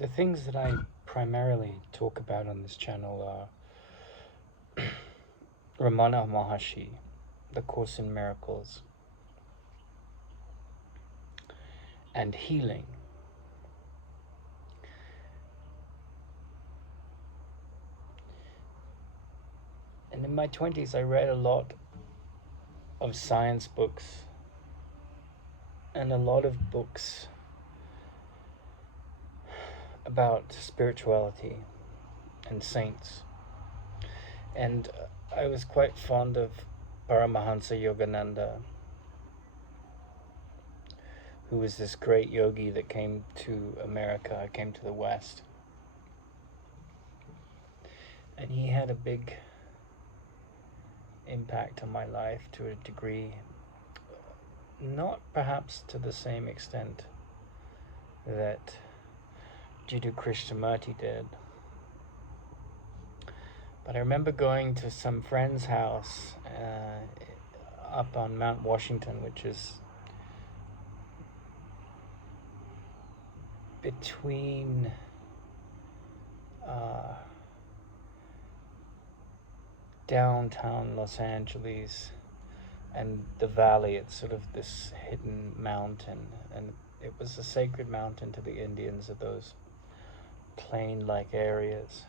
The things that I primarily talk about on this channel are Ramana Maharshi, The Course in Miracles, and healing. And in my 20s, I read a lot of science books and a lot of books about spirituality and saints. And I was quite fond of Paramahansa Yogananda, who was this great yogi that came to America, came to the West. And he had a big impact on my life to a degree, not perhaps to the same extent that Jiddu Krishnamurti did. But I remember going to some friend's house up on Mount Washington, which is between downtown Los Angeles and the valley. It's sort of this hidden mountain, and it was a sacred mountain to the Indians of those plain-like areas.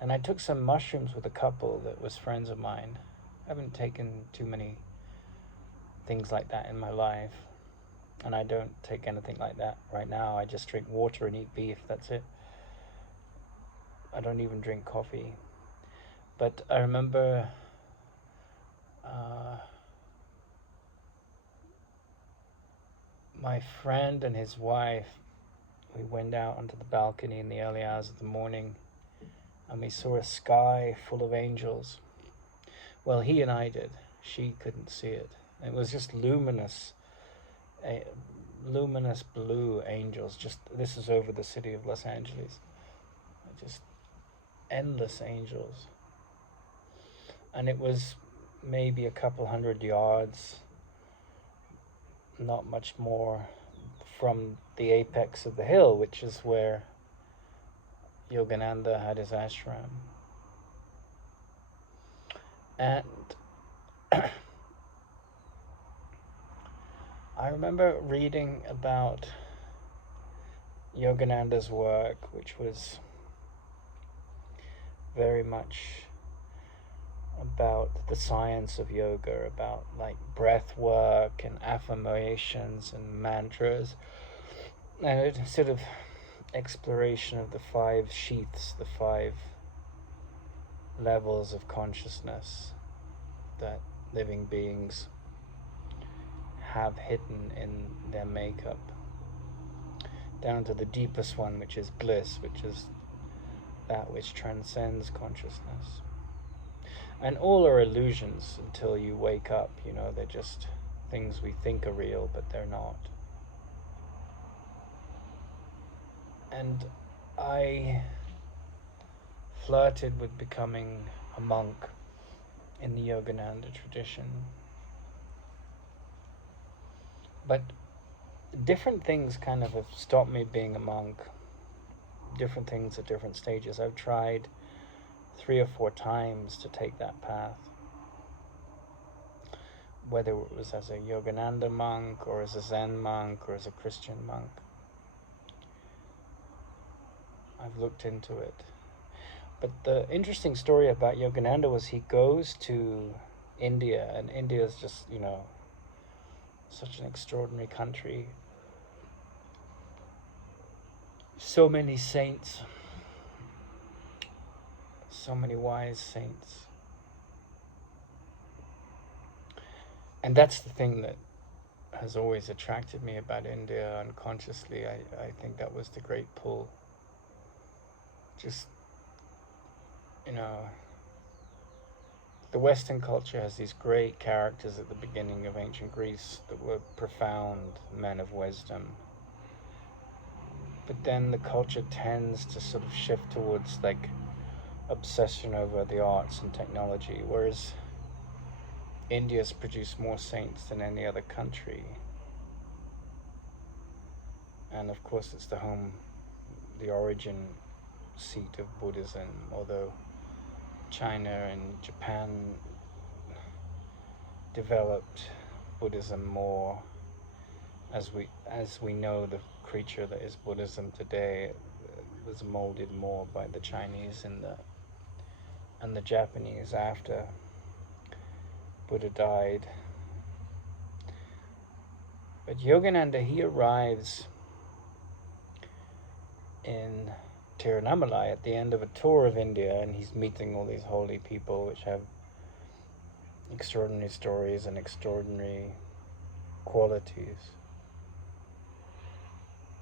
And I took some mushrooms with a couple that was friends of mine. I haven't taken too many things like that in my life, and I don't take anything like that right now. I just drink water and eat beef, that's it. I don't even drink coffee. But I remember my friend and his wife, we went out onto the balcony in the early hours of the morning, and we saw a sky full of angels. Well, he and I did. She couldn't see it. It was just luminous blue angels. Just, this is over the city of Los Angeles. Just endless angels. And it was maybe a couple hundred yards, not much more, from the apex of the hill, which is where Yogananda had his ashram. And I remember reading about Yogananda's work, which was very much about the science of yoga, about like breath work and affirmations and mantras, and a sort of exploration of the 5 sheaths, the 5 levels of consciousness that living beings have hidden in their makeup, down to the deepest one, which is bliss, which is that which transcends consciousness. And all are illusions until you wake up, they're just things we think are real, but they're not. And I flirted with becoming a monk in the Yogananda tradition. But different things kind of have stopped me being a monk. Different things at different stages. I've tried 3 or 4 times to take that path, whether it was as a Yogananda monk or as a Zen monk or as a Christian monk. I've looked into it. But the interesting story about Yogananda was he goes to India, and India is just, such an extraordinary country. So many saints, so many wise saints. And that's the thing that has always attracted me about India unconsciously. I think that was the great pull. Just, the Western culture has these great characters at the beginning of ancient Greece that were profound men of wisdom. But then the culture tends to sort of shift towards like obsession over the arts and technology, whereas India's produced more saints than any other country. And of course it's the home the origin seat of Buddhism, although China and Japan developed Buddhism more. As we know, the creature that is Buddhism today was molded more by the Chinese and the Japanese after Buddha died. But Yogananda, he arrives in Tirunamalai at the end of a tour of India, and he's meeting all these holy people which have extraordinary stories and extraordinary qualities.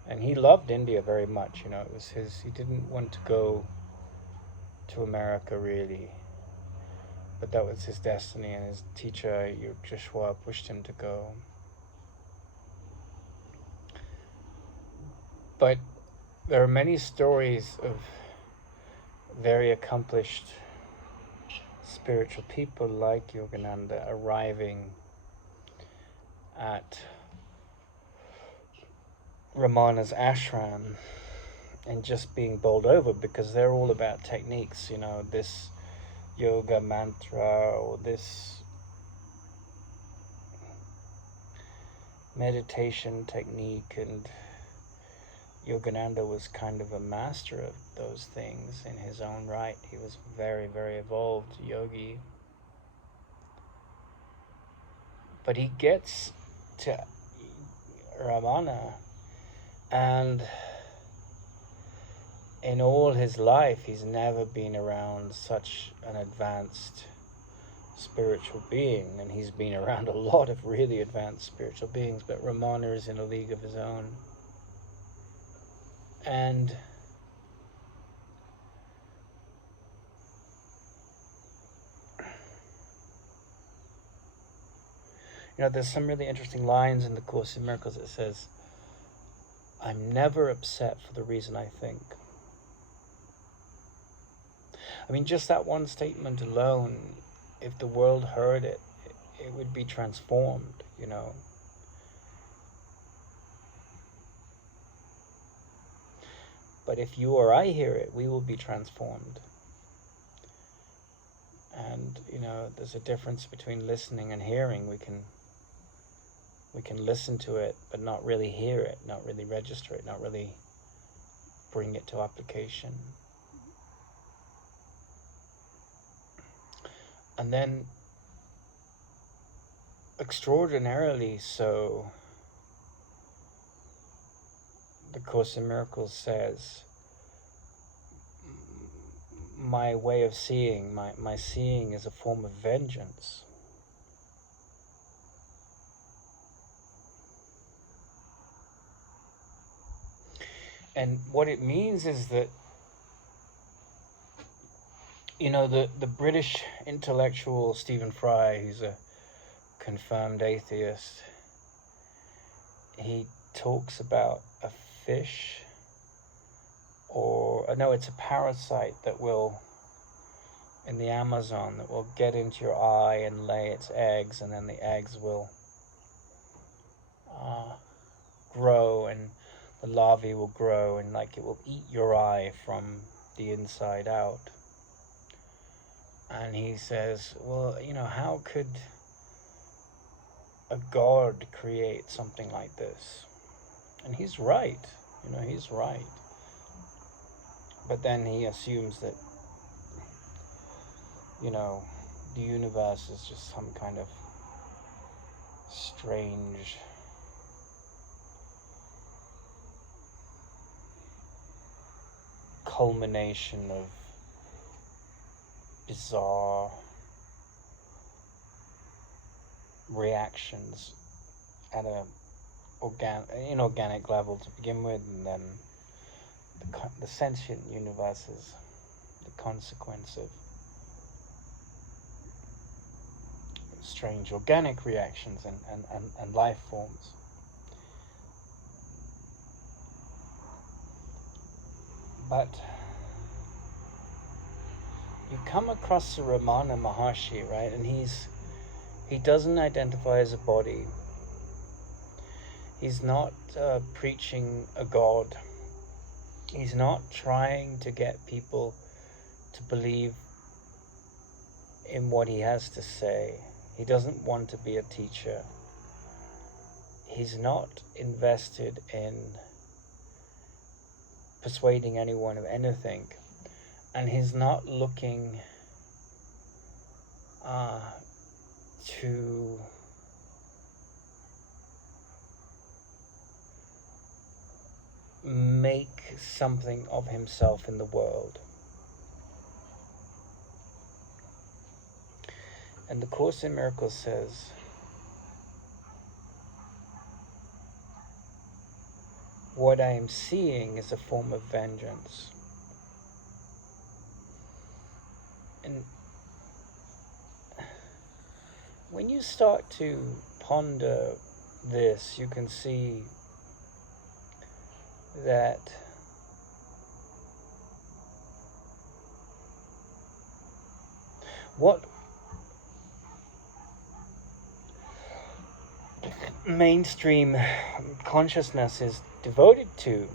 And he loved India very much, it was he didn't want to go to America really, but that was his destiny, and his teacher, Yogeshwar, pushed him to go. But there are many stories of very accomplished spiritual people like Yogananda arriving at Ramana's ashram and just being bowled over, because they're all about techniques, this yoga mantra or this meditation technique, and Yogananda was kind of a master of those things in his own right. He was very, very evolved yogi. But he gets to Ramana, and in all his life, he's never been around such an advanced spiritual being, and he's been around a lot of really advanced spiritual beings, but Ramana is in a league of his own. And there's some really interesting lines in the Course in Miracles. It says, "I'm never upset for the reason I think." I mean, just that one statement alone, if the world heard it, it would be transformed, But if you or I hear it, we will be transformed. And, there's a difference between listening and hearing. We can listen to it, but not really hear it, not really register it, not really bring it to application. And then, extraordinarily so, the Course in Miracles says, my way of seeing, my seeing is a form of vengeance. And what it means is that, the British intellectual Stephen Fry, who's a confirmed atheist, he talks about a fish, it's a parasite that will, in the Amazon, that will get into your eye and lay its eggs, and then the eggs will grow, and the larvae will grow, and it will eat your eye from the inside out. And he says, well, how could a god create something like this? And he's right, he's right. But then he assumes that, the universe is just some kind of strange culmination of bizarre reactions at a inorganic level to begin with, and then the sentient universe is the consequence of strange organic reactions and life forms. But you come across the Ramana Maharshi, right? And he doesn't identify as a body. He's not preaching a god. He's not trying to get people to believe in what he has to say. He doesn't want to be a teacher. He's not invested in persuading anyone of anything. And he's not looking to make something of himself in the world. And the Course in Miracles says, what I am seeing is a form of vengeance. And when you start to ponder this, you can see that what mainstream consciousness is devoted to,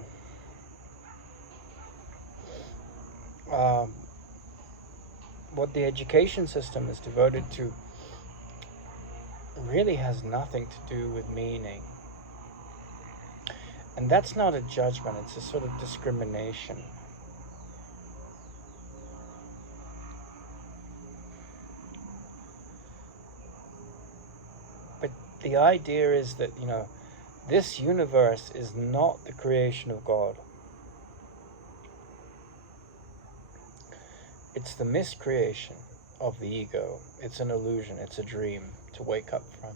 what the education system is devoted to, really has nothing to do with meaning. And that's not a judgment, it's a sort of discrimination. But the idea is that, this universe is not the creation of God. It's the miscreation of the ego. It's an illusion, it's a dream to wake up from.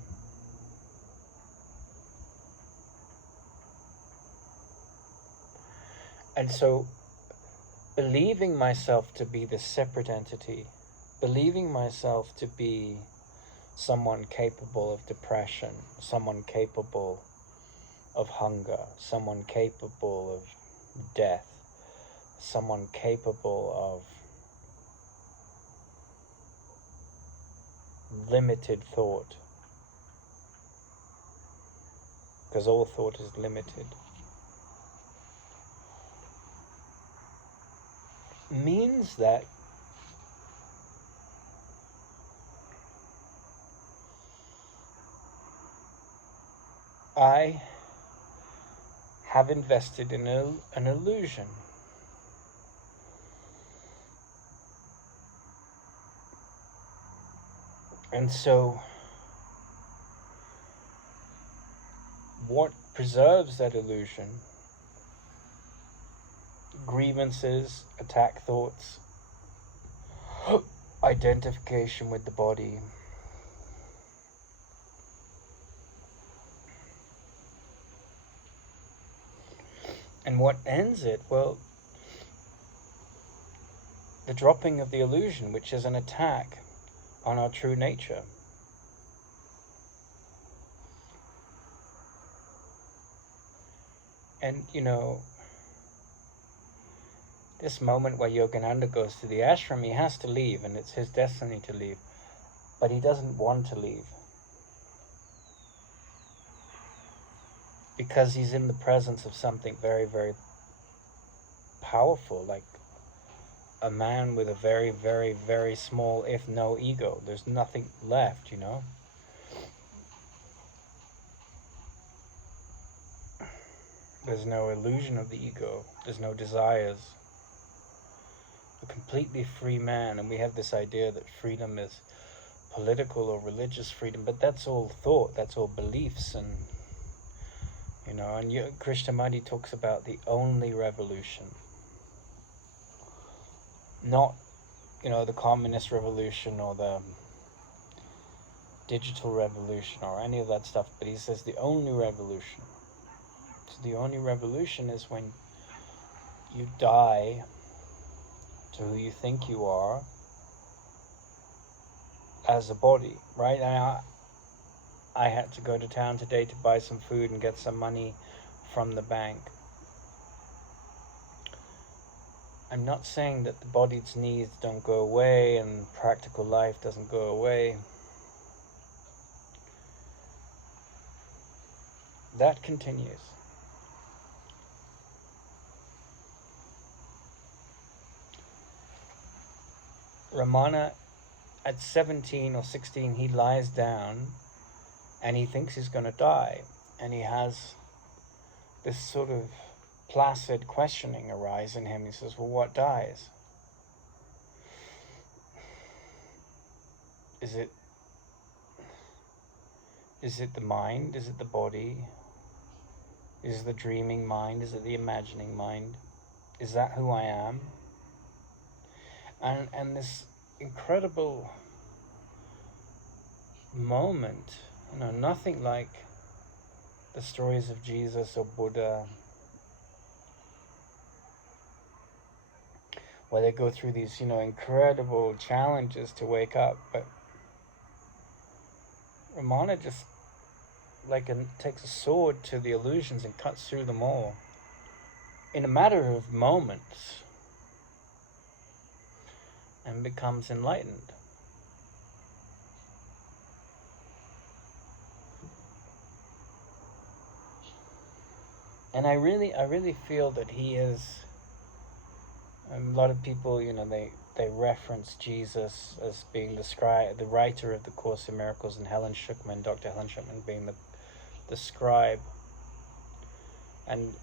And so, believing myself to be this separate entity, believing myself to be someone capable of depression, someone capable of hunger, someone capable of death, someone capable of limited thought, because all thought is limited, means that I have invested in an illusion. And so, what preserves that illusion? Grievances, attack thoughts, identification with the body. And what ends it? Well, the dropping of the illusion, which is an attack on our true nature. And, this moment where Yogananda goes to the ashram, he has to leave, and it's his destiny to leave. But he doesn't want to leave. Because he's in the presence of something very, very powerful, like a man with a very, very, very small, if no ego. There's nothing left, There's no illusion of the ego. There's no desires. A completely free man, and we have this idea that freedom is political or religious freedom, but that's all thought, that's all beliefs, and Krishnamurti talks about the only revolution, not the communist revolution or the digital revolution or any of that stuff, but he says the only revolution. So the only revolution is when you die to who you think you are as a body, right? And I had to go to town today to buy some food and get some money from the bank. I'm not saying that the body's needs don't go away and practical life doesn't go away. That continues. Ramana, at 17 or 16, he lies down and he thinks he's going to die. And he has this sort of placid questioning arise in him. He says, well, what dies? Is it the mind? Is it the body? Is it the dreaming mind? Is it the imagining mind? Is that who I am? And this incredible moment, nothing like the stories of Jesus or Buddha, where they go through these, incredible challenges to wake up. But Ramana just takes a sword to the illusions and cuts through them all in a matter of moments and becomes enlightened. And I really feel that he is. A lot of people, they reference Jesus as being the writer of the Course in Miracles, and Dr. Helen Schucman being the scribe. And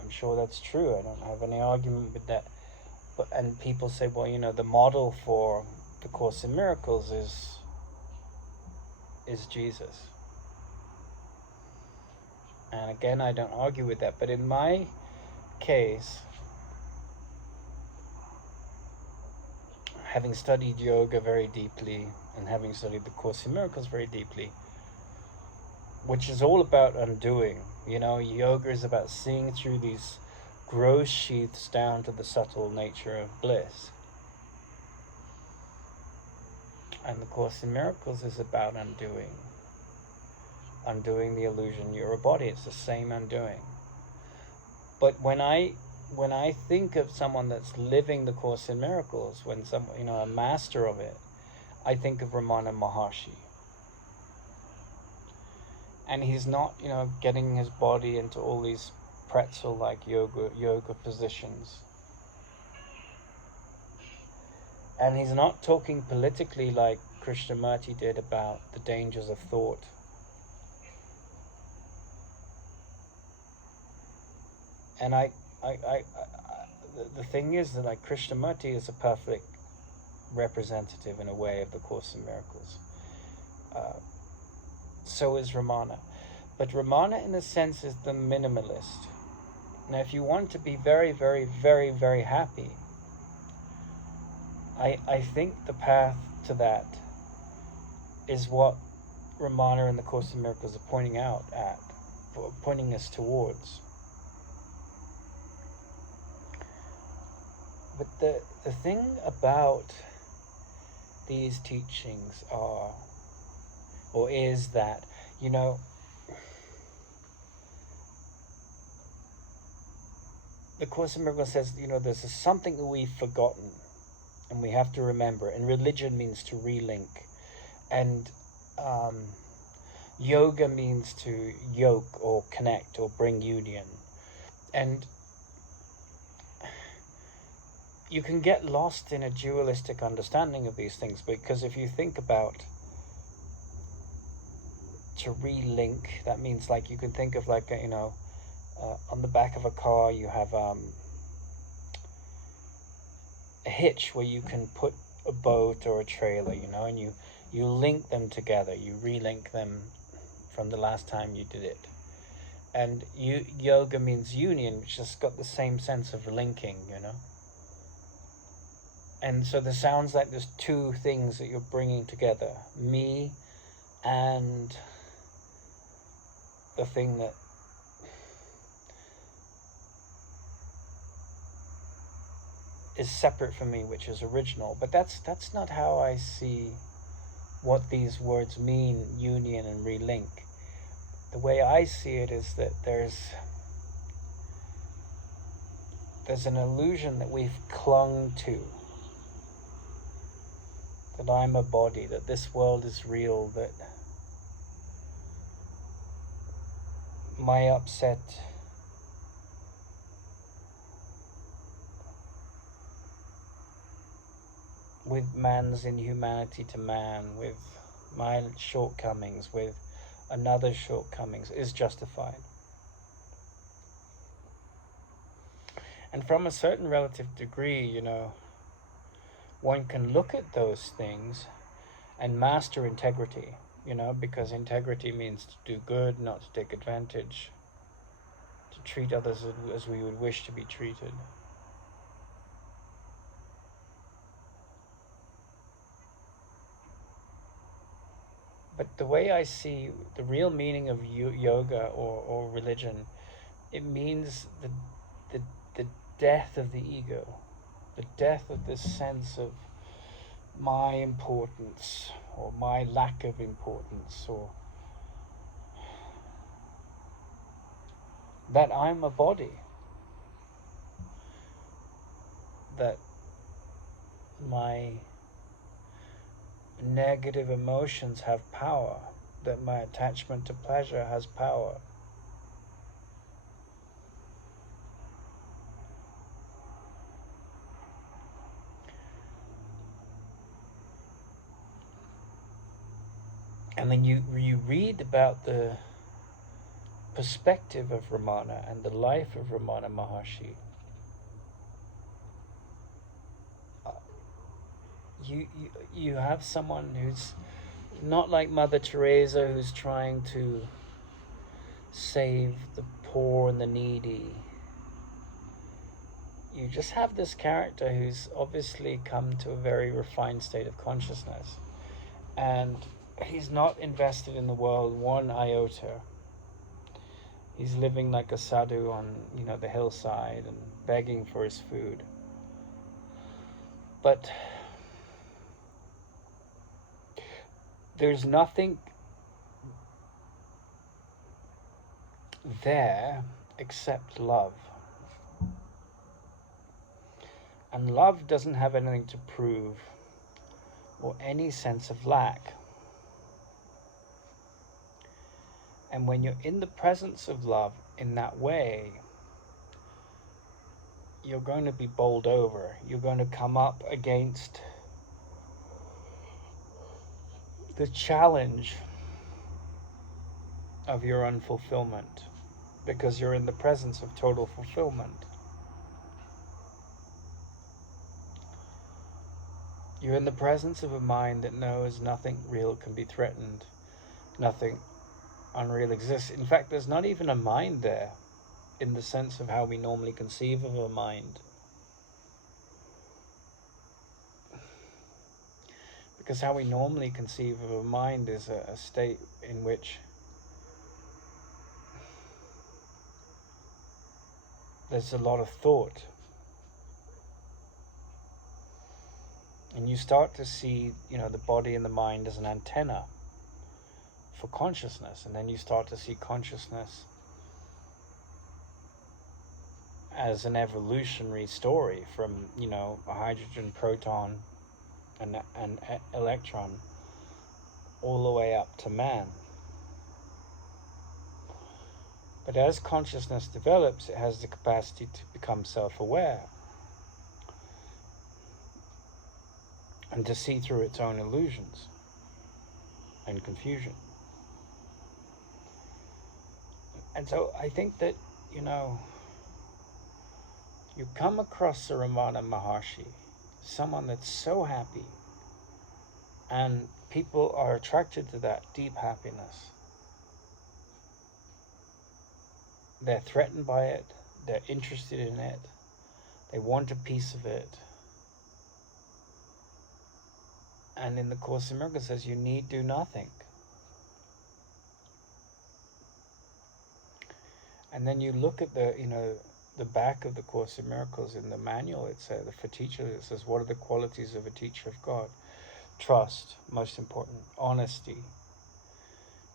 I'm sure that's true. I don't have any argument with that. And people say, well, the model for the Course in Miracles is Jesus. And again, I don't argue with that. But in my case, having studied yoga very deeply and having studied the Course in Miracles very deeply, which is all about undoing. Yoga is about seeing through these gross sheaths down to the subtle nature of bliss. And the Course in Miracles is about undoing the illusion you're a body. It's the same undoing. But when I think of someone that's living the Course in Miracles, when a master of it, I think of Ramana Maharshi. And he's not, getting his body into all these pretzel-like yoga positions. And he's not talking politically like Krishnamurti did about the dangers of thought. And the thing is that Krishnamurti is a perfect representative in a way of the Course in Miracles. So is Ramana. But Ramana, in a sense, is the minimalist. Now, if you want to be very, very, very, very happy, I think the path to that is what Ramana and the Course in Miracles are pointing us towards. But the thing about these teachings is that, the Course in Miracles says, there's something that we've forgotten and we have to remember. And religion means to relink. And yoga means to yoke or connect or bring union. And you can get lost in a dualistic understanding of these things, because if you think about to relink, that means you can think of on the back of a car you have a hitch where you can put a boat or a trailer, and you link them together, you relink them from the last time you did it. And yoga means union, which has got the same sense of linking, And so there sounds like there's two things that you're bringing together, me and the thing that is separate from me, which is original. But that's not how I see what these words mean, union and relink. The way I see it is that there's an illusion that we've clung to, that I'm a body, that this world is real, that my upset with man's inhumanity to man, with my shortcomings, with another's shortcomings, is justified. And from a certain relative degree, one can look at those things and master integrity, because integrity means to do good, not to take advantage, to treat others as we would wish to be treated. But the way I see the real meaning of yoga or religion, it means the death of the ego, the death of this sense of my importance or my lack of importance, or that I'm a body, that my negative emotions have power, that my attachment to pleasure has power. And then you read about the perspective of Ramana and the life of Ramana Maharshi. You have someone who's not like Mother Teresa, who's trying to save the poor and the needy. You just have this character who's obviously come to a very refined state of consciousness, and he's not invested in the world one iota. He's living like a sadhu on, the hillside and begging for his food. But there's nothing there except love. And love doesn't have anything to prove or any sense of lack. And when you're in the presence of love in that way, you're going to be bowled over. You're going to come up against the challenge of your unfulfillment, because you're in the presence of total fulfillment. You're in the presence of a mind that knows nothing real can be threatened, nothing unreal exists. In fact, there's not even a mind there in the sense of how we normally conceive of a mind. Because how we normally conceive of a mind is a state in which there's a lot of thought. And you start to see, the body and the mind as an antenna for consciousness. And then you start to see consciousness as an evolutionary story from, a hydrogen proton and an electron all the way up to man. But as consciousness develops, it has the capacity to become self-aware and to see through its own illusions and confusion. And so I think that, you come across a Ramana Maharshi, someone that's so happy, and people are attracted to that deep happiness. They're threatened by it, they're interested in it, they want a piece of it. And in the Course in Miracles it says you need do nothing. And then you look at the back of the Course in Miracles in the manual, it says, for teachers, it says, what are the qualities of a teacher of God? Trust, most important, honesty,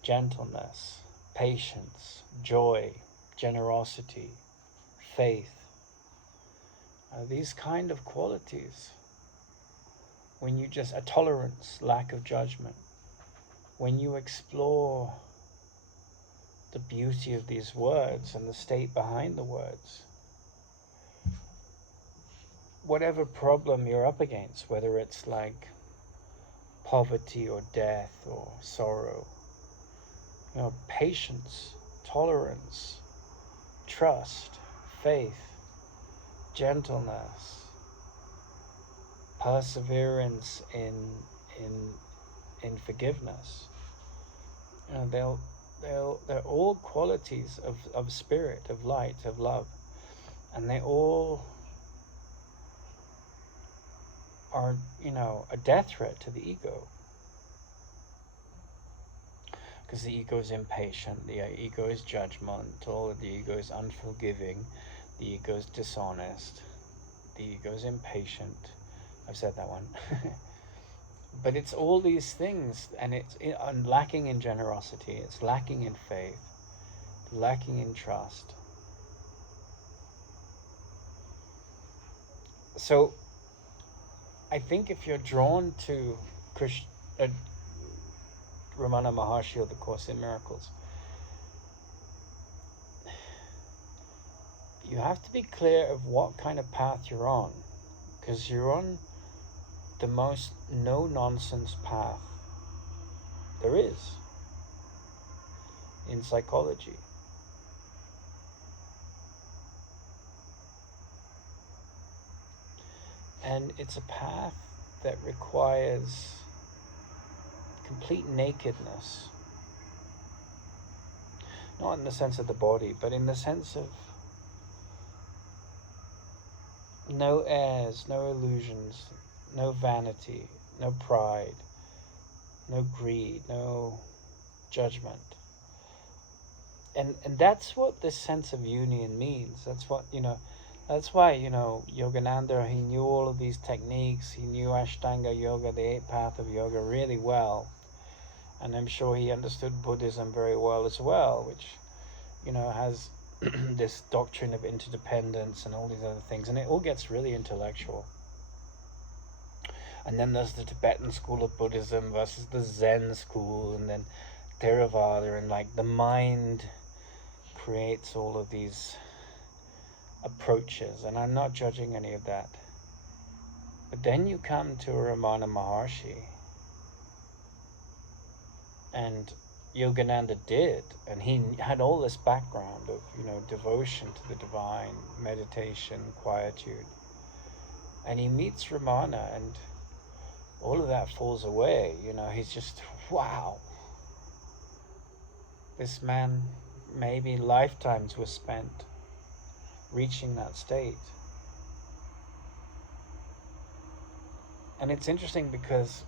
gentleness, patience, joy, generosity, faith. These kind of qualities, when you a tolerance, lack of judgment, when you explore the beauty of these words and the state behind the words, whatever problem you're up against, whether it's like poverty or death or sorrow, patience, tolerance, trust, faith, gentleness, perseverance in forgiveness. They're all qualities of spirit, of light, of love, and they all are, a death threat to the ego. Because the ego is impatient, the ego is judgmental, the ego is unforgiving, the ego is dishonest, the ego is impatient. I've said that one. But it's all these things, and it's lacking in generosity, it's lacking in faith, lacking in trust. So I think if you're drawn to Ramana Maharshi or the Course in Miracles, you have to be clear of what kind of path you're on, because you're on the most no-nonsense path there is in psychology. And it's a path that requires complete nakedness. Not in the sense of the body, but in the sense of no airs, no illusions, no vanity, no pride, no greed, no judgment. And that's what this sense of union means. That's what, that's why, Yogananda, he knew all of these techniques. He knew Ashtanga Yoga, the 8th path of yoga, really well. And I'm sure he understood Buddhism very well as well, which, has this doctrine of interdependence and all these other things. And it all gets really intellectual. And then there's the Tibetan school of Buddhism versus the Zen school, and then Theravada, and like the mind creates all of these approaches, and I'm not judging any of that. But then you come to Ramana Maharshi, and Yogananda did, and he had all this background of, devotion to the divine, meditation, quietude. And he meets Ramana, and all of that falls away. He's just, wow. This man, maybe lifetimes were spent reaching that state. And it's interesting because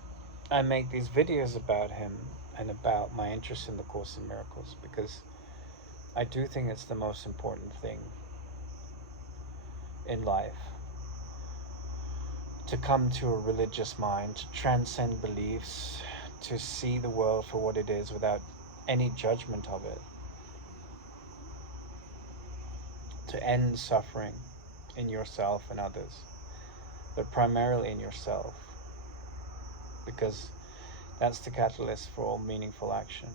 I make these videos about him and about my interest in the Course in Miracles, because I do think it's the most important thing in life. To come to a religious mind, to transcend beliefs, to see the world for what it is without any judgment of it. To end suffering in yourself and others, but primarily in yourself, because that's the catalyst for all meaningful action.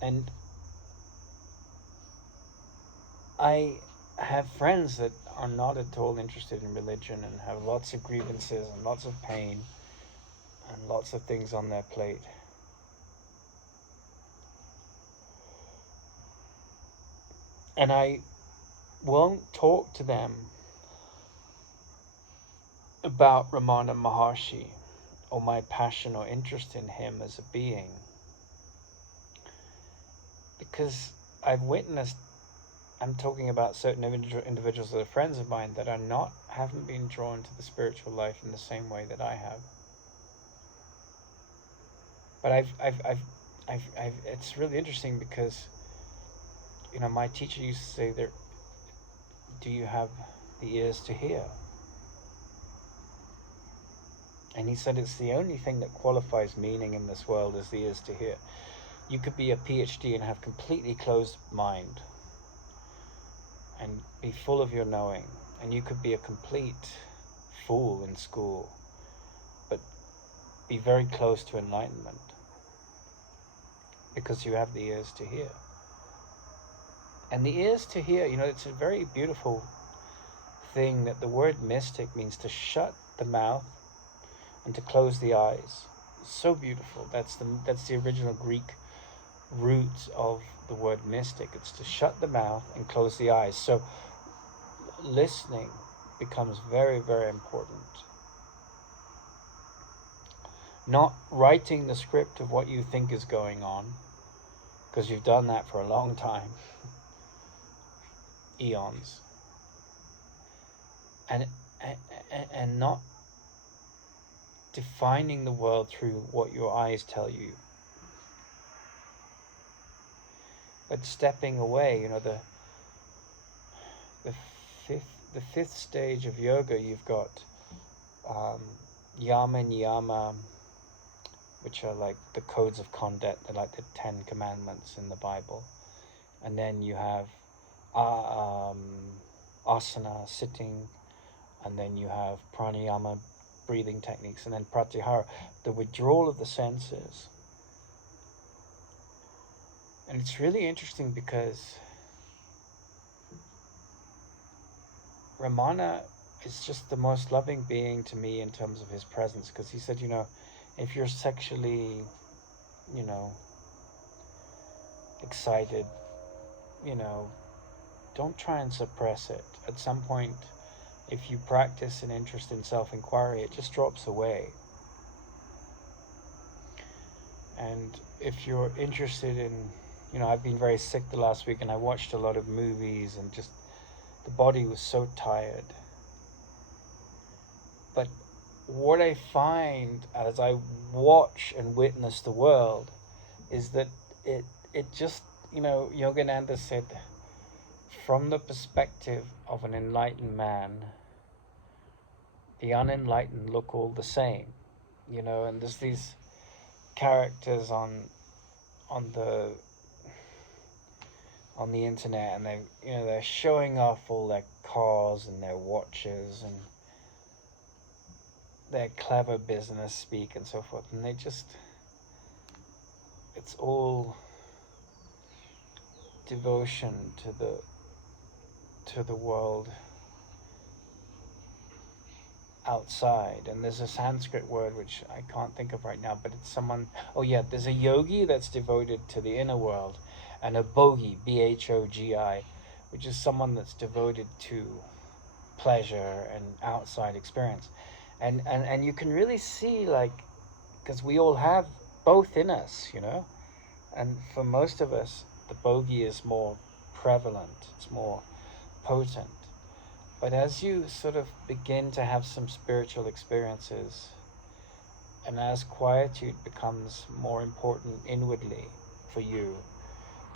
And I have friends that are not at all interested in religion and have lots of grievances and lots of pain and lots of things on their plate. And I won't talk to them about Ramana Maharshi or my passion or interest in him as a being, because I've witnessed, I'm talking about certain individuals that are friends of mine that haven't been drawn to the spiritual life in the same way that I have. But it's really interesting because, my teacher used to say, do you have the ears to hear? And he said it's the only thing that qualifies meaning in this world is the ears to hear. You could be a PhD and have completely closed mind and be full of your knowing, and you could be a complete fool in school, but be very close to enlightenment because you have the ears to hear. And the ears to hear, it's a very beautiful thing that the word mystic means to shut the mouth and to close the eyes. So beautiful. That's the original Greek root of the word mystic. It's to shut the mouth and close the eyes. So listening becomes very, very important. Not writing the script of what you think is going on, because you've done that for a long time, eons, and not defining the world through what your eyes tell you, but stepping away. The fifth stage of yoga, you've got yama and niyama, which are like the codes of conduct. They're like the 10 commandments in the Bible. And then you have asana, sitting, and then you have pranayama, breathing techniques, and then pratyahara, the withdrawal of the senses. And it's really interesting because Ramana is just the most loving being to me in terms of his presence, because he said, if you're sexually, excited, don't try and suppress it. At some point, if you practice an interest in self-inquiry, it just drops away. And if you're interested in, I've been very sick the last week, and I watched a lot of movies, and just the body was so tired. But what I find as I watch and witness the world is that it just, Yogananda said, from the perspective of an enlightened man, the unenlightened look all the same, and there's these characters on the internet, and they're showing off all their cars and their watches and their clever business speak and so forth, and it's all devotion to the world outside. And there's a Sanskrit word which I can't think of right now, but it's there's a yogi that's devoted to the inner world, and a bhogi, bhogi, which is someone that's devoted to pleasure and outside experience. And you can really see, because we all have both in us, and for most of us, the bhogi is more prevalent, it's more potent. But as you sort of begin to have some spiritual experiences, and as quietude becomes more important inwardly for you,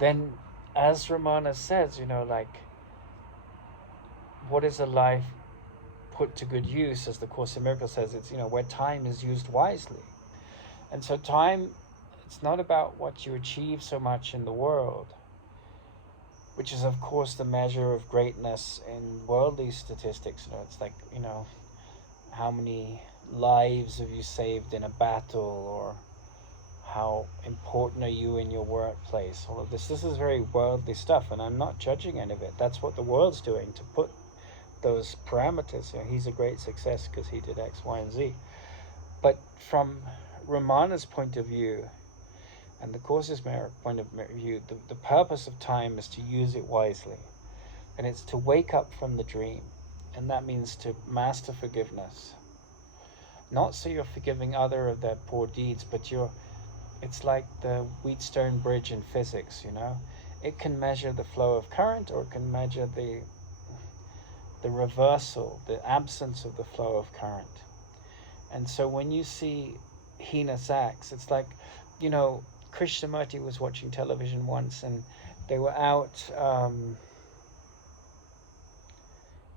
then, as Ramana says, what is a life put to good use? As the Course in Miracles says, it's, where time is used wisely. And so time, it's not about what you achieve so much in the world, which is, of course, the measure of greatness in worldly statistics. It's like, how many lives have you saved in a battle, or how important are you in your workplace? All of this is very worldly stuff, and I'm not judging any of it. That's what the world's doing to put those parameters. He's a great success because he did X, Y, and Z. But from Ramana's point of view, and the Course's point of view, the purpose of time is to use it wisely. And it's to wake up from the dream. And that means to master forgiveness. Not so you're forgiving other of their poor deeds, but it's like the Wheatstone bridge in physics, It can measure the flow of current, or it can measure the reversal, the absence of the flow of current. And so when you see heinous acts, it's like, Krishnamurti was watching television once, and they were out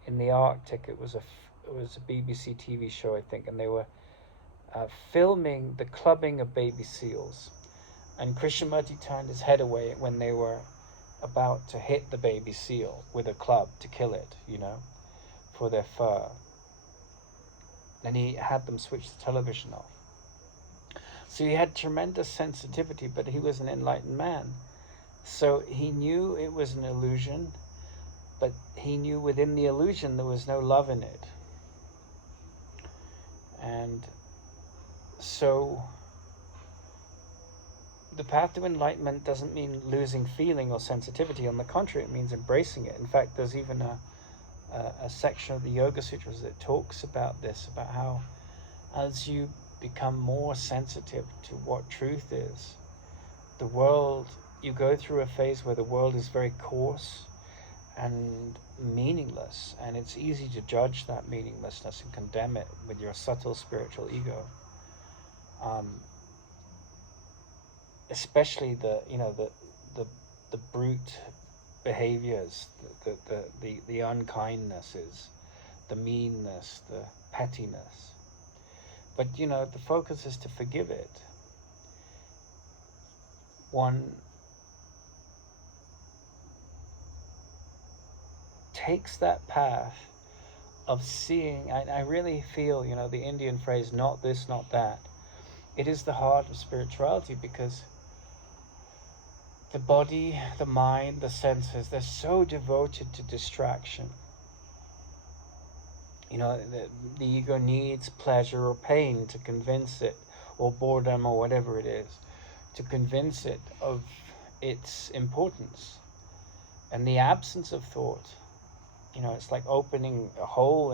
in the Arctic. It was a BBC TV show, I think, and they were filming the clubbing of baby seals. And Krishnamurti turned his head away when they were about to hit the baby seal with a club to kill it, for their fur. And he had them switch the television off. So he had tremendous sensitivity, but he was an enlightened man. So he knew it was an illusion, but he knew within the illusion there was no love in it. And so the path to enlightenment doesn't mean losing feeling or sensitivity. On the contrary, it means embracing it. In fact, there's even a section of the Yoga Sutras that talks about this, about how as you become more sensitive to what truth is, the world, you go through a phase where the world is very coarse and meaningless, and it's easy to judge that meaninglessness and condemn it with your subtle spiritual ego. Especially the brute behaviors, the unkindnesses, the meanness, the pettiness. But the focus is to forgive it. One takes that path of seeing. I really feel, the Indian phrase, not this, not that. It is the heart of spirituality, because the body, the mind, the senses, they're so devoted to distraction. The ego needs pleasure or pain to convince it, or boredom or whatever it is, to convince it of its importance. And the absence of thought, it's like opening a hole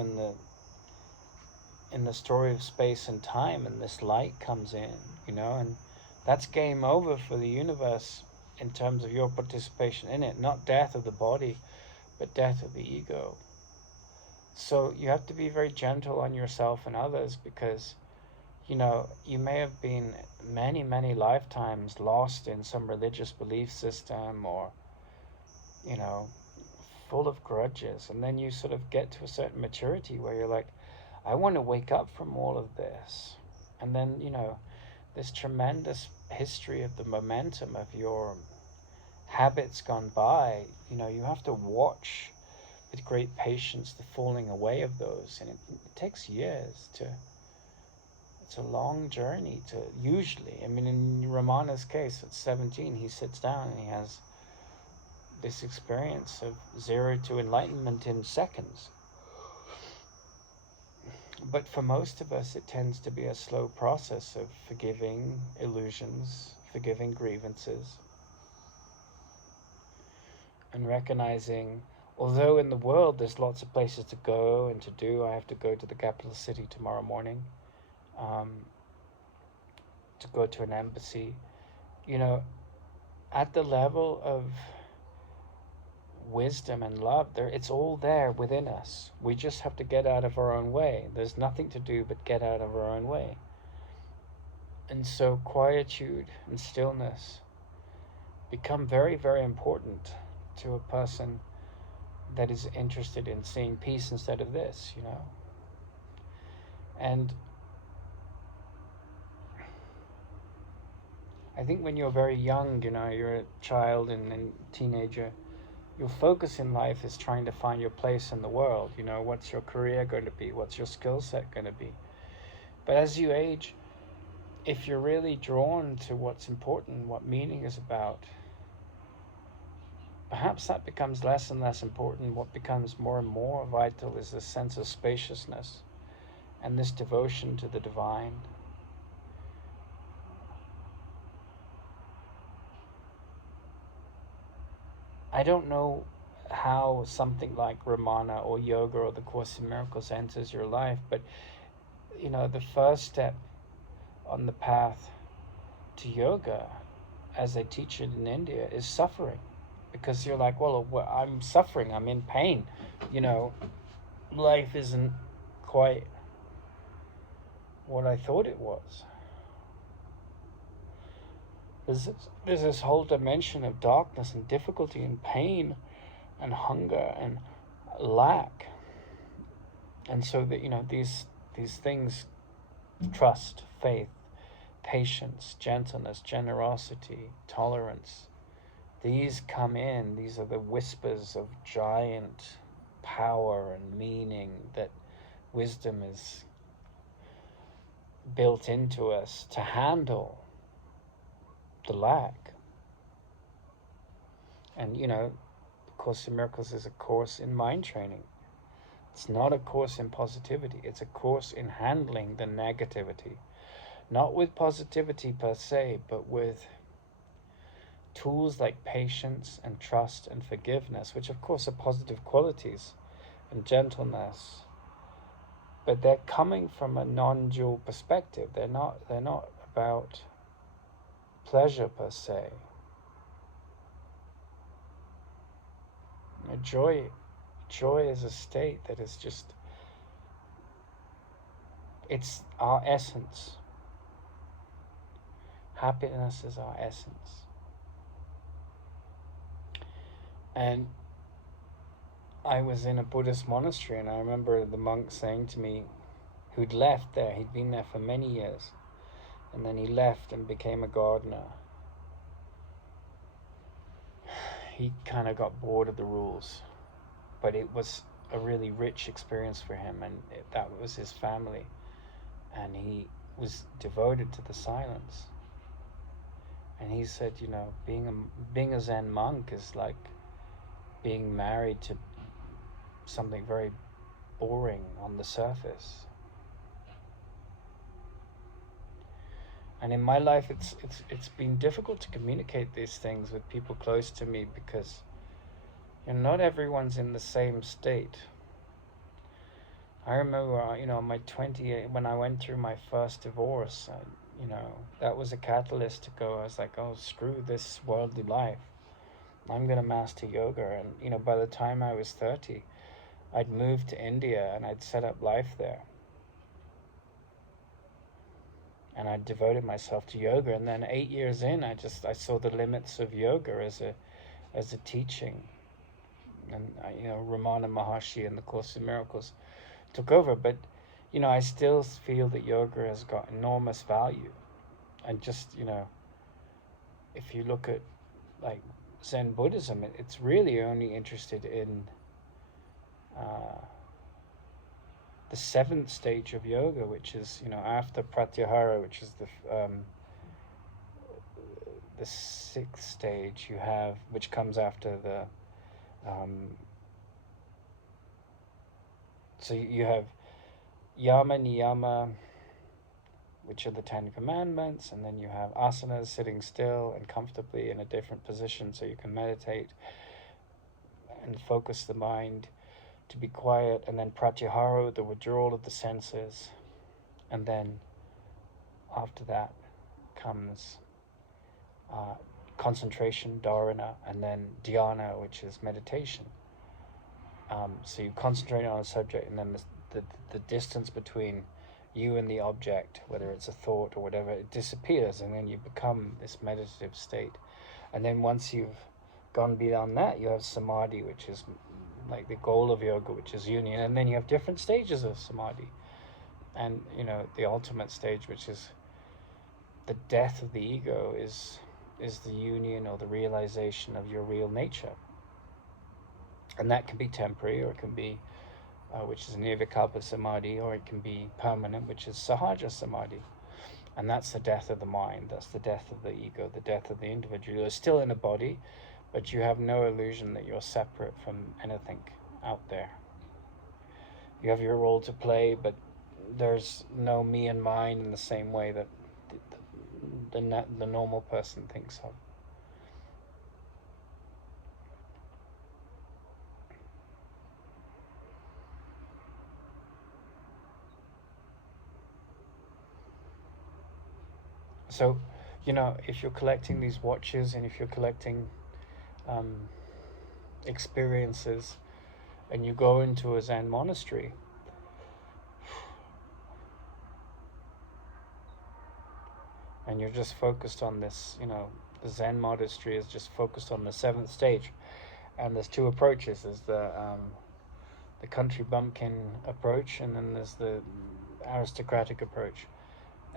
in the story of space and time, and this light comes in, and that's game over for the universe in terms of your participation in it. Not death of the body, but death of the ego. So you have to be very gentle on yourself and others, because you may have been many, many lifetimes lost in some religious belief system, or full of grudges, and then you sort of get to a certain maturity where you're like, I want to wake up from all of this. And then this tremendous history of the momentum of your habits gone by, you have to watch with great patience the falling away of those, and it takes years to. It's a long journey to, usually. I mean, in Ramana's case, at 17, he sits down and he has this experience of 0 to enlightenment in seconds. But for most of us, it tends to be a slow process of forgiving illusions, forgiving grievances, and recognizing, although in the world there's lots of places to go and to do, I have to go to the capital city tomorrow morning, to go to an embassy, at the level of wisdom and love, it's all there within us. We just have to get out of our own way. There's nothing to do but get out of our own way. And so quietude and stillness become very, very important to a person that is interested in seeing peace instead of this, And I think when you're very young, you're a child and teenager, your focus in life is trying to find your place in the world. What's your career going to be? What's your skill set going to be? But as you age, if you're really drawn to what's important, what meaning is about, perhaps that becomes less and less important. What becomes more and more vital is this sense of spaciousness and this devotion to the divine. I don't know how something like Ramana or yoga or the Course in Miracles enters your life, but the first step on the path to yoga, as they teach it in India, is suffering. Because you're like, well, I'm suffering, I'm in pain, life isn't quite what I thought it was. There's this whole dimension of darkness and difficulty and pain and hunger and lack. And so that, these things, trust, faith, patience, gentleness, generosity, tolerance, these come in. These are the whispers of giant power and meaning that wisdom is built into us to handle the lack. And Course in Miracles is a course in mind training. It's not a course in positivity. It's a course in handling the negativity. Not with positivity per se, but with tools like patience and trust and forgiveness, which of course are positive qualities, and gentleness. But they're coming from a non-dual perspective. They're not about pleasure per se. Joy is a state that is just, it's our essence. Happiness is our essence. And I was in a Buddhist monastery, and I remember the monk saying to me, who'd left there, he'd been there for many years, and then he left and became a gardener. He kind of got bored of the rules, but it was a really rich experience for him, and that was his family, and he was devoted to the silence. And he said, being a Zen monk is like being married to something very boring on the surface. And in my life, it's been difficult to communicate these things with people close to me, because not everyone's in the same state. I remember, my 28, when I went through my first divorce, that was a catalyst to go. I was like, oh, screw this worldly life. I'm going to master yoga. And, by the time I was 30, I'd moved to India and I'd set up life there. And I devoted myself to yoga. And then 8 years in, I saw the limits of yoga as a teaching. And, Ramana Maharshi and the Course in Miracles took over. But, I still feel that yoga has got enormous value. And just, if you look at like Zen Buddhism, it's really only interested in the 7th stage of yoga, which is, after Pratyahara, which is the 6th stage you have, which comes after the so you have Yama, Niyama, which are the 10 commandments, and then you have asanas, sitting still and comfortably in a different position so you can meditate and focus the mind to be quiet, and then pratyahara, the withdrawal of the senses, and then after that comes concentration, dharana, and then dhyana, which is meditation. So you concentrate on a subject, and then the distance between you and the object, whether it's a thought or whatever, it disappears, and then you become this meditative state. And then once you've gone beyond that, you have samadhi, which is like the goal of yoga, which is union. And then you have different stages of samadhi, and the ultimate stage, which is the death of the ego, is the union or the realization of your real nature. And that can be temporary, or it can be which is nirvikalpa samadhi, or it can be permanent, which is sahaja samadhi. And that's the death of the mind, that's the death of the ego, the death of the individual. You're still in a body, but you have no illusion that you're separate from anything out there. You have your role to play, but there's no me and mine in the same way that the normal person thinks of. So, if you're collecting these watches, and if you're collecting experiences, and you go into a Zen monastery, and you're just focused on this, the Zen monastery is just focused on the 7th stage, and there's 2 approaches. There's the country bumpkin approach, and then there's the aristocratic approach.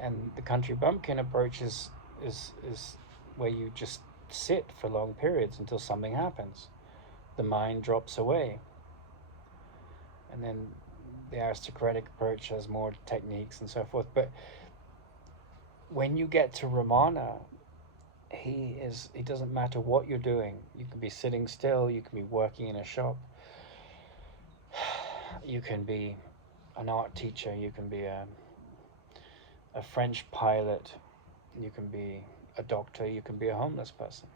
And the country bumpkin approach is where you just sit for long periods until something happens. The mind drops away. And then the aristocratic approach has more techniques and so forth. But when you get to Ramana, It doesn't matter what you're doing. You can be sitting still, you can be working in a shop, you can be an art teacher, you can be a French pilot, you can be a doctor, you can be a homeless person.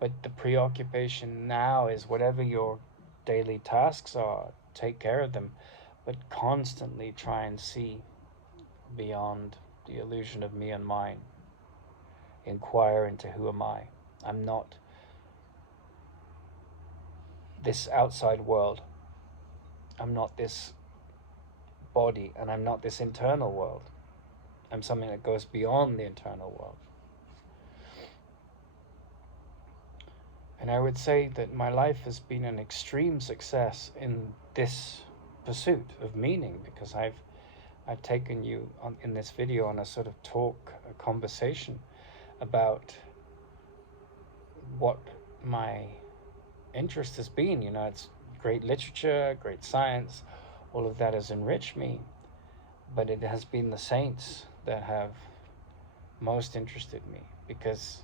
But the preoccupation now is whatever your daily tasks are, take care of them, but constantly try and see beyond the illusion of me and mine. Inquire into who am I. I'm not this outside world. I'm not this body, and I'm not this internal world. I'm something that goes beyond the internal world. And I would say that my life has been an extreme success in this pursuit of meaning, because I've taken you in this video on a sort of talk, a conversation about what my interest has been. It's great literature, great science, all of that has enriched me, but it has been the saints that have most interested me, because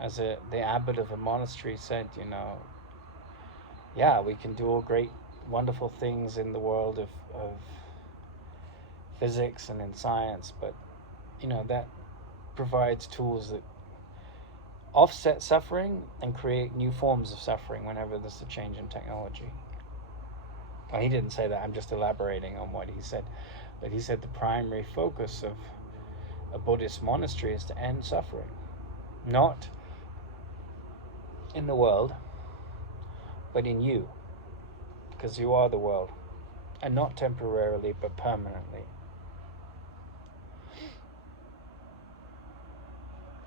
as the abbot of a monastery said, yeah, we can do all great wonderful things in the world of physics and in science, but that provides tools that offset suffering and create new forms of suffering whenever there's a change in technology. Well, he didn't say that, I'm just elaborating on what he said, but he said the primary focus of a Buddhist monastery is to end suffering, not in the world, but in you, because you are the world, and not temporarily but permanently.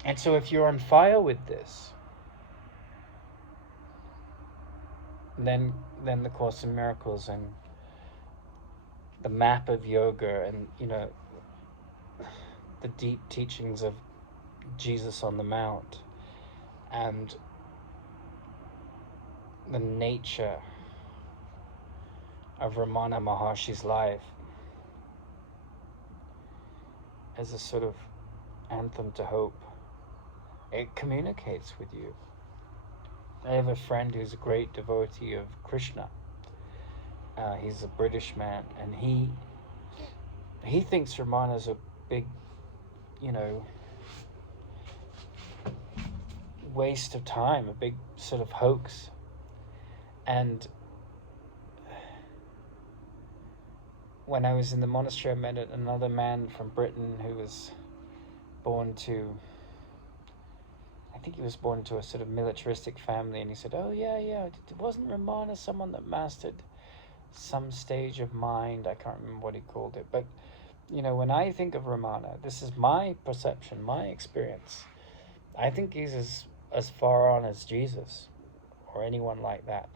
And so if you're on fire with this, then the Course in Miracles and the map of yoga and the deep teachings of Jesus on the Mount and the nature of Ramana Maharshi's life as a sort of anthem to hope. It communicates with you. I have a friend who's a great devotee of Krishna. He's a British man, and he thinks Ramana's a big, waste of time, a big sort of hoax. And when I was in the monastery, I met another man from Britain who was born to, I think he was born to a sort of militaristic family, and he said, oh yeah, wasn't Ramana someone that mastered some stage of mind? I can't remember what he called it, but when I think of Ramana, this is my perception, my experience, I think he's as far on as Jesus or anyone like that.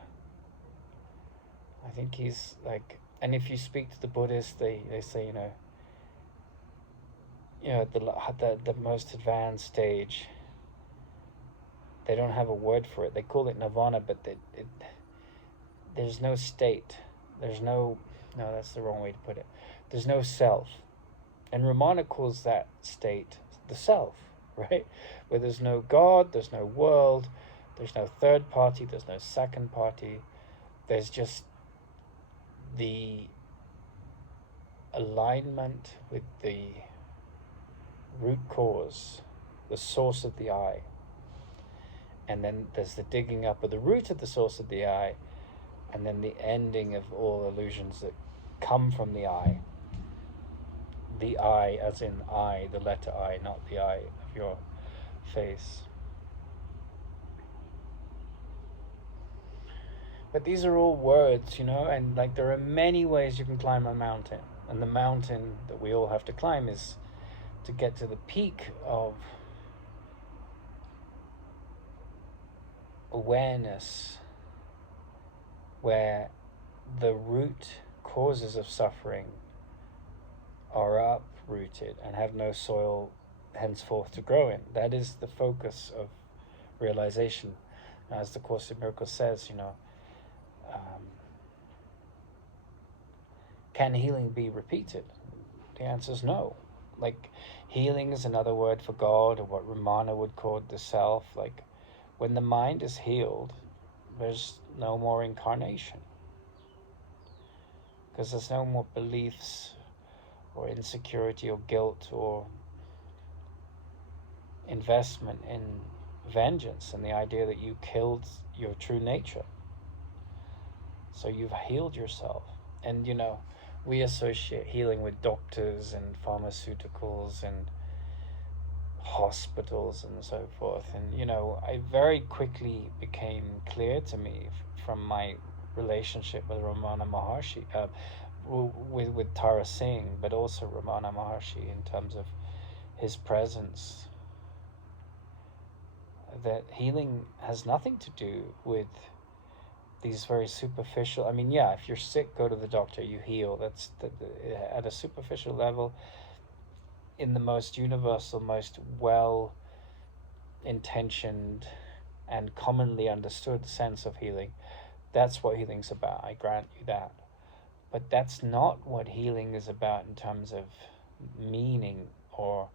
I think he's like, and if you speak to the Buddhists, they say, the most advanced stage, they don't have a word for it. They call it nirvana, but there's no state. There's no, that's the wrong way to put it. There's no self. And Ramana calls that state the self, right? Where there's no God, there's no world, there's no third party, there's no second party. There's just the alignment with the root cause, the source of the I. And then there's the digging up of the root of the source of the I, and then the ending of all illusions that come from the I. The I as in I, the letter I, not the I of your face. But these are all words, and like there are many ways you can climb a mountain. And the mountain that we all have to climb is to get to the peak of awareness, where the root causes of suffering are uprooted and have no soil henceforth to grow in. That is the focus of realization. As the Course in Miracles says, can healing be repeated? The answer is no. Like, healing is another word for God, or what Ramana would call the self. Like, when the mind is healed, there's no more incarnation, because there's no more beliefs or insecurity or guilt or investment in vengeance and the idea that you killed your true nature. So you've healed yourself. And we associate healing with doctors and pharmaceuticals and hospitals and so forth. And I very quickly became clear to me from my relationship with Ramana Maharshi, with Tara Singh, but also Ramana Maharshi, in terms of his presence, that healing has nothing to do with these very superficial. I mean, yeah, if you're sick, go to the doctor, you heal. That's at a superficial level. In the most universal, most well intentioned and commonly understood sense of healing, that's what healing's about. I grant you that. But that's not what healing is about in terms of meaning or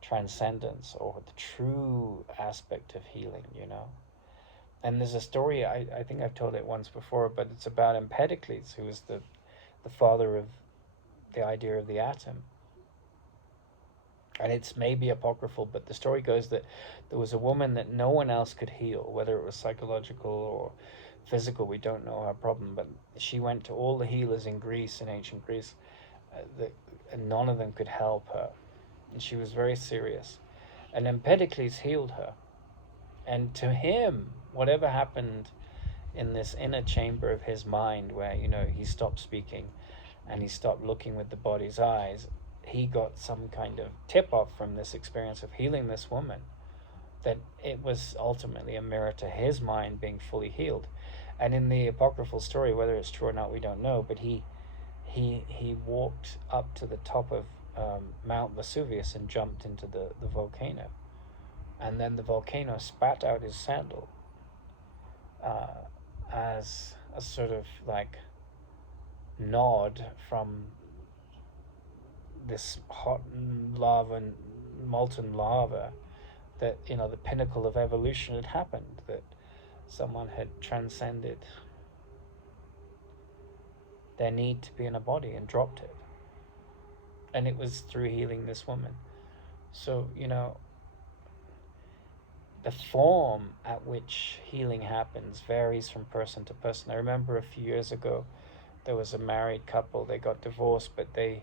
transcendence or the true aspect of healing, And there's a story, I think I've told it once before, but it's about Empedocles, who was the father of the idea of the atom. And it's maybe apocryphal, but the story goes that there was a woman that no one else could heal, whether it was psychological or physical, we don't know her problem, but she went to all the healers in Greece, in ancient Greece, and none of them could help her. And she was very serious. And Empedocles healed her. And to him, whatever happened in this inner chamber of his mind, where he stopped speaking and he stopped looking with the body's eyes, he got some kind of tip off from this experience of healing this woman, that it was ultimately a mirror to his mind being fully healed. And in the apocryphal story, whether it's true or not, we don't know, but he walked up to the top of Mount Vesuvius and jumped into the volcano. And then the volcano spat out his sandal as a sort of like nod from this hot lava, molten lava, that the pinnacle of evolution had happened, that someone had transcended their need to be in a body and dropped it. And it was through healing this woman. So the form at which healing happens varies from person to person. I remember a few years ago there was a married couple. They got divorced, but they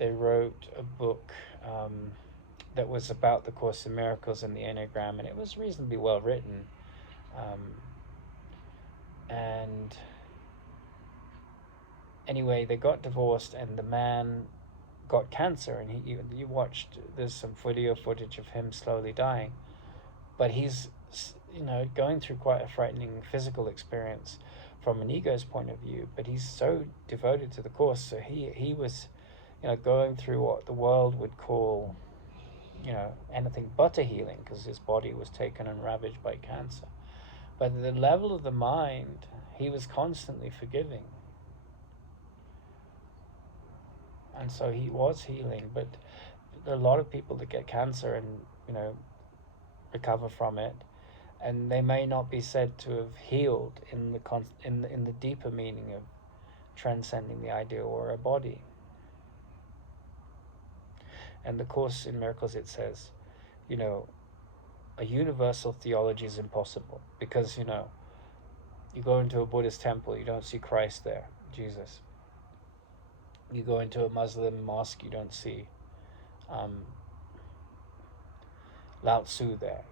wrote a book that was about the Course in Miracles and the Enneagram, and it was reasonably well written. And anyway, they got divorced, and the man got cancer, and you watched, there's some video footage of him slowly dying, but he's going through quite a frightening physical experience from an ego's point of view, but he's so devoted to the Course, so he was going through what the world would call anything but a healing, because his body was taken and ravaged by cancer. But at the level of the mind, he was constantly forgiving, and so he was healing. But there are a lot of people that get cancer and recover from it, and they may not be said to have healed in the deeper meaning of transcending the idea or a body. And the Course in Miracles, it says, a universal theology is impossible, because you go into a Buddhist temple, you don't see Christ there, Jesus. You go into a Muslim mosque, you don't see Lao Tzu there,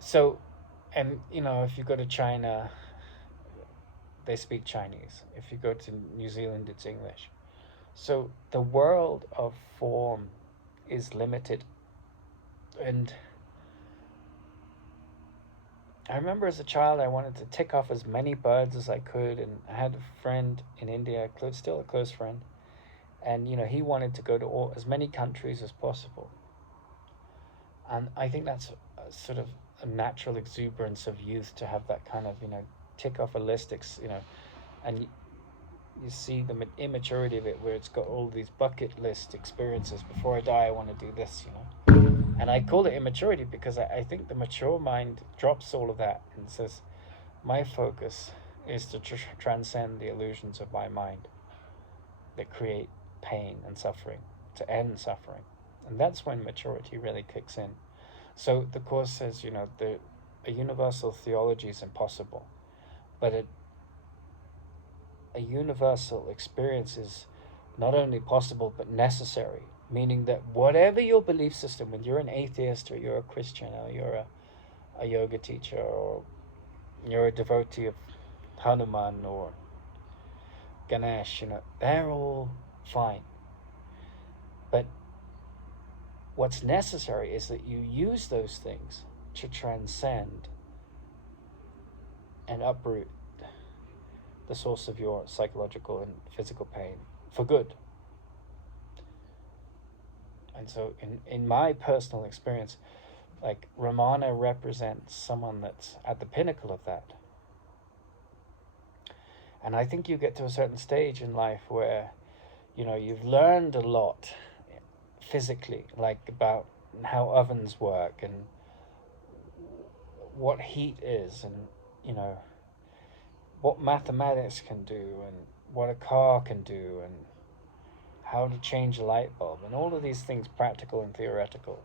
So, and if you go to China, they speak Chinese. If you go to New Zealand, it's English. So the world of form is limited. And I remember as a child, I wanted to tick off as many birds as I could, and I had a friend in India, still a close friend, and he wanted to go to as many countries as possible. And I think that's a sort of a natural exuberance of youth, to have that kind of tick off a list, and you see the immaturity of it, where it's got all these bucket list experiences. Before I die, I want to do this, you know. And I call it immaturity because I think the mature mind drops all of that and says, my focus is to transcend the illusions of my mind that create pain and suffering, to end suffering. And that's when maturity really kicks in. So the Course says, you know, a universal theology is impossible, but a universal experience is not only possible but necessary, meaning that whatever your belief system, whether you're an atheist or you're a Christian or you're a yoga teacher or you're a devotee of Hanuman or Ganesh, you know, they're all fine. But what's necessary is that you use those things to transcend and uproot the source of your psychological and physical pain for good. And so in my personal experience, like, Ramana represents someone that's at the pinnacle of that. And I think you get to a certain stage in life where, you know, you've learned a lot physically, like about how ovens work and what heat is, and, you know, what mathematics can do and what a car can do and how to change a light bulb and all of these things, practical and theoretical.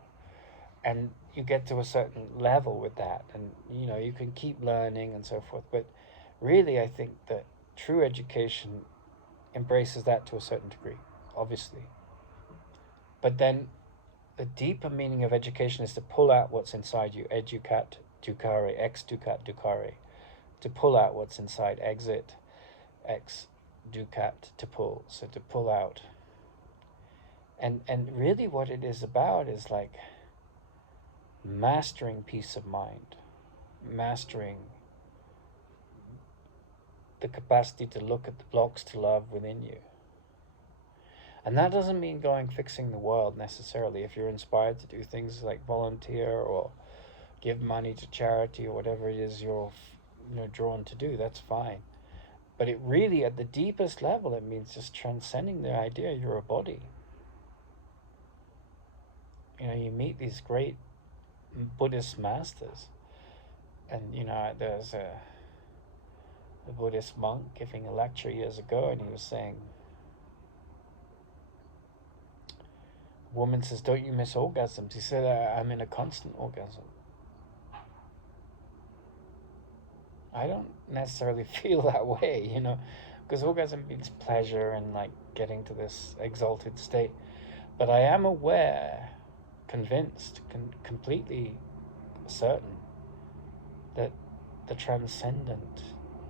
And you get to a certain level with that, and, you know, you can keep learning and so forth. But really, I think that true education embraces that to a certain degree, obviously. But then the deeper meaning of education is to pull out what's inside you, educat ducare, ex ducat ducare, to pull out what's inside, exit, ex ducat, to pull, so to pull out. And really what it is about is like mastering peace of mind, mastering the capacity to look at the blocks to love within you. And that doesn't mean going fixing the world necessarily. If you're inspired to do things like volunteer or give money to charity or whatever it is you're, you know, drawn to do, that's fine. But it really, at the deepest level, it means just transcending the idea you're a body. You know, you meet these great Buddhist masters, and, you know, there's a Buddhist monk giving a lecture years ago, and he was saying, a woman says, "Don't you miss orgasms?" He said, "I'm in a constant orgasm." I don't necessarily feel that way, you know, because orgasm means pleasure and like getting to this exalted state. But I am aware, convinced, completely certain that the transcendent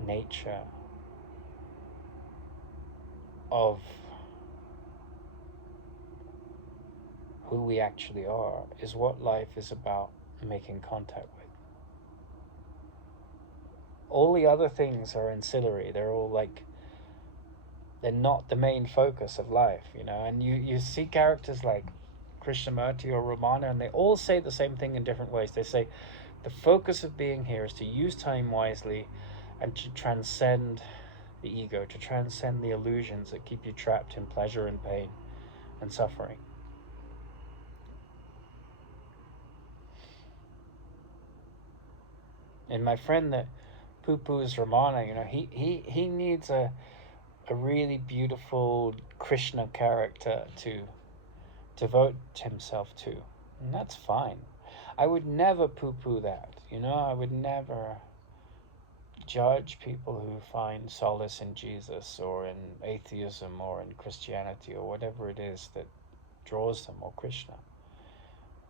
nature of who we actually are is what life is about making contact with. All the other things are ancillary. They're all like, they're not the main focus of life, you know. And you see characters like Krishnamurti or Ramana, and they all say the same thing in different ways. They say the focus of being here is to use time wisely and to transcend the ego, to transcend the illusions that keep you trapped in pleasure and pain and suffering. And my friend that poo-poos Ramana, you know, he needs a really beautiful Krishna character to devote himself to, and that's fine. I would never poo-poo that, you know. I would never judge people who find solace in Jesus or in atheism or in Christianity or whatever it is that draws them, or Krishna.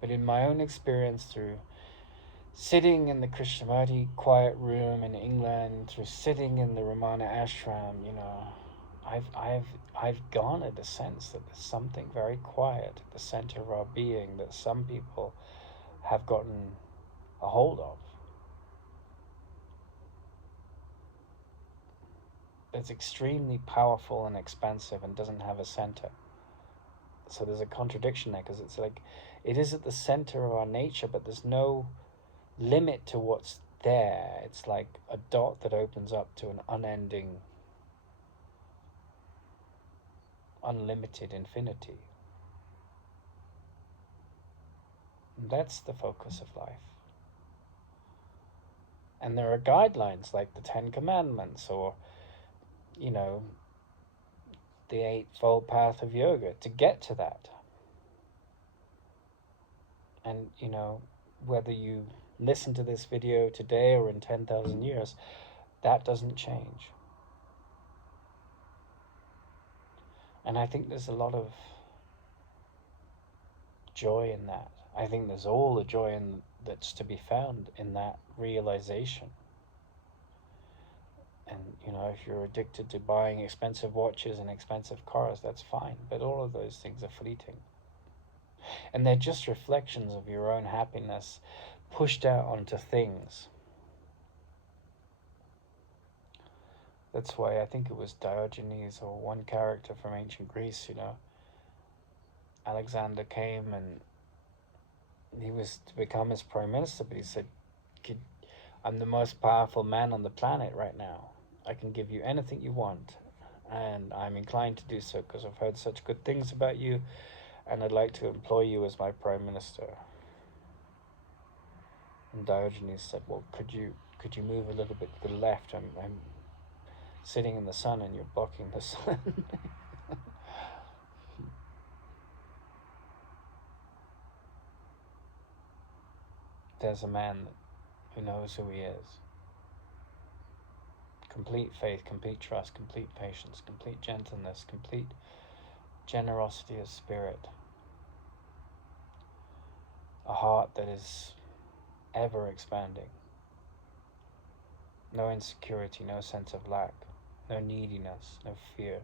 But in my own experience, through sitting in the Krishnamurti quiet room in England, through sitting in the Ramana ashram, you know, I've garnered a sense that there's something very quiet at the center of our being that some people have gotten a hold of. It's extremely powerful and expansive and doesn't have a center. So there's a contradiction there, because it's like, it is at the center of our nature, but there's no limit to what's there. It's like a dot that opens up to an unending unlimited infinity. And that's the focus of life. And there are guidelines like the Ten Commandments or, you know, the Eightfold Path of Yoga to get to that. And, you know, whether you listen to this video today or in 10,000 years, that doesn't change. And I think there's a lot of joy in that. I think there's all the joy that's to be found in that realization. And, you know, if you're addicted to buying expensive watches and expensive cars, that's fine. But all of those things are fleeting. And they're just reflections of your own happiness pushed out onto things. That's why I think it was Diogenes or one character from ancient Greece, you know. Alexander came and he was to become his prime minister, but he said, I'm the most powerful man on the planet right now. I can give you anything you want, and I'm inclined to do so because I've heard such good things about you, and I'd like to employ you as my prime minister. And Diogenes said, well, could you move a little bit to the left? I'm sitting in the sun and you're blocking the sun. There's a man who knows who he is. Complete faith, complete trust, complete patience, complete gentleness, complete generosity of spirit. A heart that is ever expanding. No insecurity, no sense of lack, no neediness, no fear.